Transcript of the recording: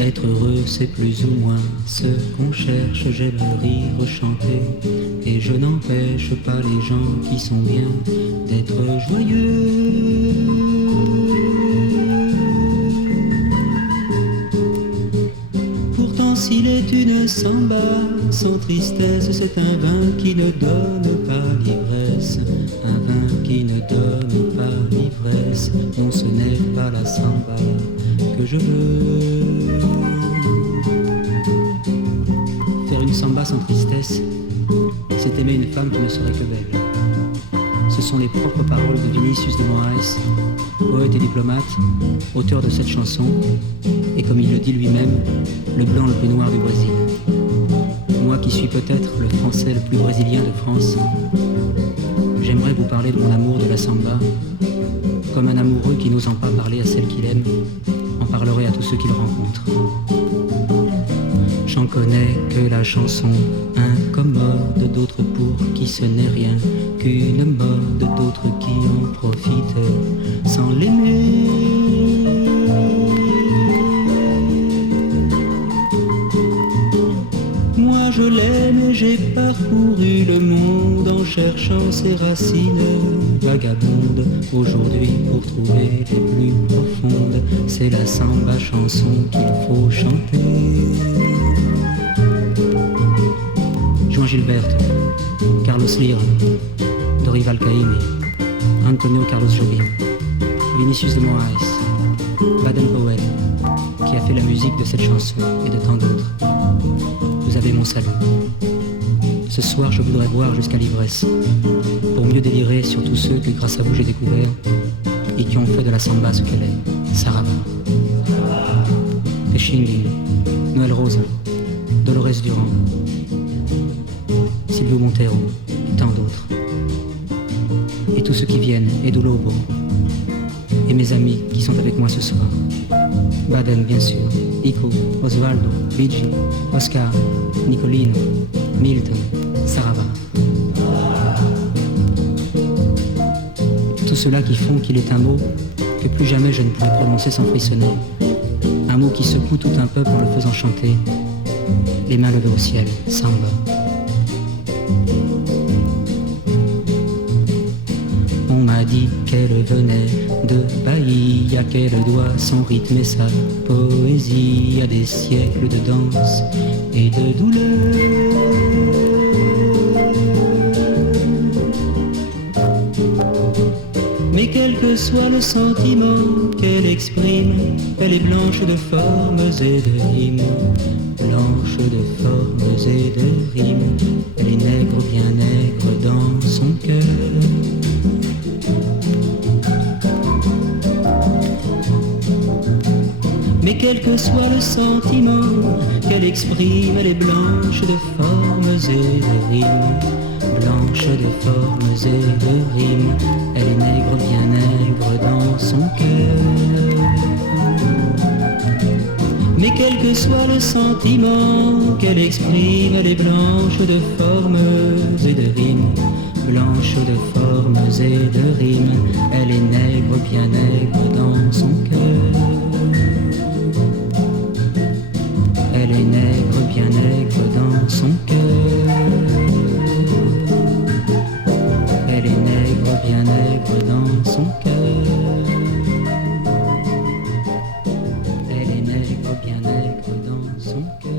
Être heureux, c'est plus ou moins ce qu'on cherche. J'aime rire, chanter, et je n'empêche pas les gens qui sont bien d'être joyeux. Pourtant, s'il est une samba sans tristesse, c'est un vin qui ne donne pas l'ivresse. Un vin qui ne donne pas l'ivresse. Non, ce n'est pas la samba que je veux. Faire une samba sans tristesse, c'est aimer une femme qui ne serait que belle. Ce sont les propres paroles de Vinicius de Moraes, poète et diplomate, auteur de cette chanson, et comme il le dit lui-même, le blanc le plus noir du Brésil. Moi qui suis peut-être le français le plus brésilien de France, j'aimerais vous parler de mon amour de la samba, comme un amoureux qui n'osant pas parler à celle qu'il aime, en parlerait à tous ceux qu'il rencontre. J'en connais que la chanson incommode, d'autres pour qui ce n'est rien qu'une mode, d'autres qui en profitent sans l'aimer. Moi je l'aime et j'ai parcouru le monde en cherchant ses racines vagabondes. Aujourd'hui pour trouver les plus profondes, c'est la samba chanson qu'il faut chanter. Juan Gilberto, Carlos Lira, Dorival Caymmi, Antonio Carlos Jobim, Vinicius de Moraes, Baden Powell, qui a fait la musique de cette chanson et de tant d'autres. Vous avez mon salut. Ce soir, je voudrais boire jusqu'à l'ivresse, pour mieux délirer sur tous ceux que grâce à vous j'ai découvert et qui ont fait de la samba ce qu'elle est. Sarava, Pechindin, Noël Rosa, Dolores Durand, Silvio Montero, et tant d'autres. Et tous ceux qui viennent, Edu Lobo, et mes amis qui sont avec moi ce soir. Baden, bien sûr, Ico, Osvaldo, Luigi, Oscar, Nicolino, Milton, Sarava. Tous ceux-là qui font qu'il est un mot que plus jamais je ne pourrai prononcer sans frissonner. Un mot qui secoue tout un peuple en le faisant chanter, les mains levées au ciel, samba. On m'a dit qu'elle venait de Bahia, qu'elle doit son rythme et sa poésie à des siècles de danse et de douleur. Mais quel que soit le sentiment qu'elle exprime, elle est blanche de formes et de rimes. Blanche de formes et de rimes, elle est nègre, bien nègre dans son cœur. Mais quel que soit le sentiment qu'elle exprime, elle est blanche de formes et de rimes. Blanche de formes et de rimes, elle est nègre, bien nègre dans son cœur. Mais quel que soit le sentiment qu'elle exprime, elle est blanche de formes et de rimes. Blanche de formes et de rimes, elle est nègre, bien nègre dans son cœur. Elle est nègre, bien nègre dans son cœur. Elle est nègre, bien nègre dans son cœur. Elle est nègre, bien nègre dans son cœur.